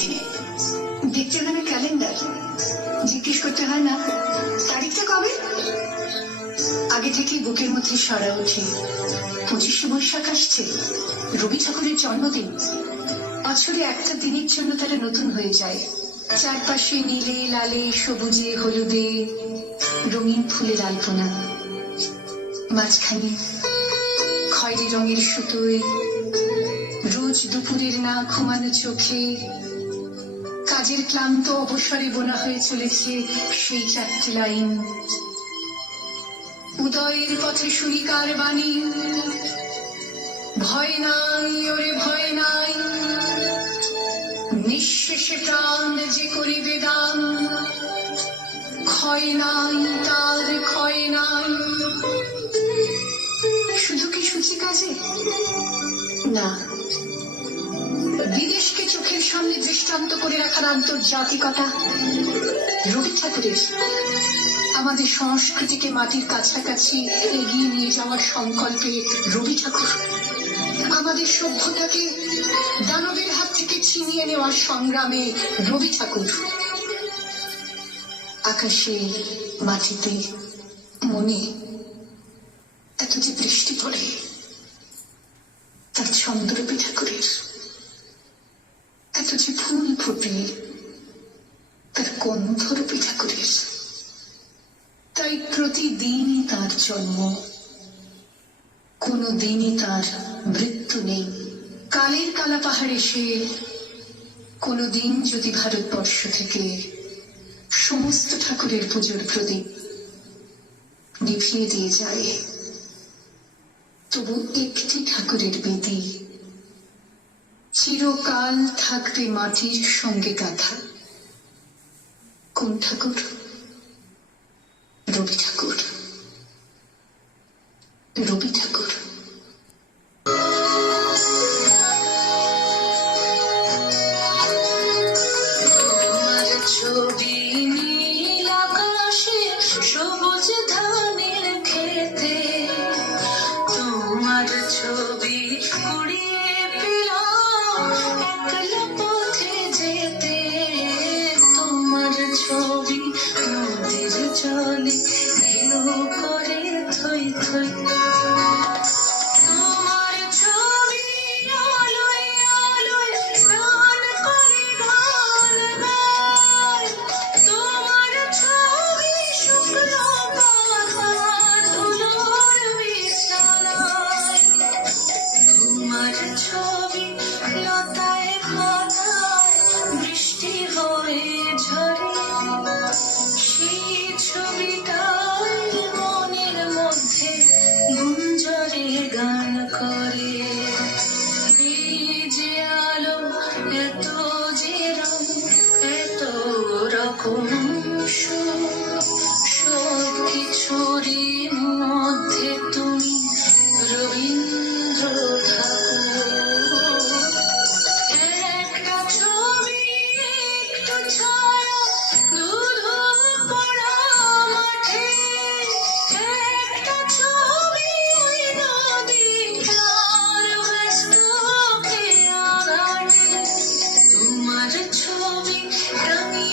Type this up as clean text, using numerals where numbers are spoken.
চিঠি, দেখতে হবে ক্যালেন্ডার, জিজ্ঞেস করতে হয় না তারিখটা কবে। আগে থেকে বুকের মধ্যে সরা ওঠে 25শে বৈশাখ আসছে, রবি ঠাকুরের জন্মদিন। বছরে একটা দিনের জন্য তারা নতুন হয়ে যায়। চারপাশে নীলে লালে সবুজে হলুদে রঙিন ফুলের আলপনা, মাঝখানে খয়েরি রঙের সুতোয় রোজ দুপুরের না ঘুমানো চোখে কাজের ক্লান্ত অবসরে বোনা হয়ে চলেছে সেই 4টি লাইন। উদয়ের পথে সুরিকার বাণী, ভয় নাই ওরে ভয় নাই, নিঃশেষে প্রাণ যে করিবে দান, ক্ষয় নাই তার ক্ষয় নাই। শুধু কি সূচি কাজে না, বিদেশকে চোখের সামনে দৃষ্টান্ত করে রাখার আন্তর্জাতিকতা রবি ঠাকুরের। আমাদের সংস্কৃতিকে মাটির কাছাকাছি এগিয়ে নিয়ে যাওয়ার সংকল্পে রবি ঠাকুর। আমাদের সভ্যতাকে দানবের হাত থেকে ছিনিয়ে নেওয়ার সংগ্রামে রবি ঠাকুর। আকাশে মাটিতে মনে এত যে বৃষ্টি পড়ে তার ছন্দ রবি ঠাকুরের, এত যে ফুল ফোটে তার গন্ধ রবি ঠাকুরের। তাই প্রতিদিনই তার জন্ম, কোনো দিনই তার মৃত্যু নেই। কালের কালা পাহাড় এসে কোনো দিন যদি ভারতবর্ষ থেকে সমস্ত ঠাকুরের পুজোর প্রদীপ নিভিয়ে দিয়ে যায়, তবু একটি ঠাকুরের বেদি চিরকাল থাকবে মাটির সঙ্গে গাঁথা। কোন ঠাকুর? রবি ঠাকুর। রবি ঠাকুর। ছবি নীল আকাশে সবুজ ধানের খেতে, তোমার ছবি কুড়িয়ে পেলাম একলা পথে যেতে, তোমার ছবি নদীর জলে এলো করে থই থই, তোমার ছবি আলোয় আলোয় গান করে গান গায়, তোমার ছবি শুকনো পাতা ধুলোর বিছানায়, তোমার ছবি লতায় পাতায় বৃষ্টি হয়ে ঝরে, সেই ছবিটাই মনের মধ্যে গুঞ্জরে গান করে। এই যে আলো, এত যে রং, এত রকম সুর, সব কিছুরই মধ্যে তুমি রবীন্দ্র ঠাকুর। একটা ছবি, একটু ছায়া, ধুধু পড়া মাঠে, একটা ছবি ওই নদীটার ব্যস্ত খেয়াঘাটে, তোমার ছবি টাঙিয়ে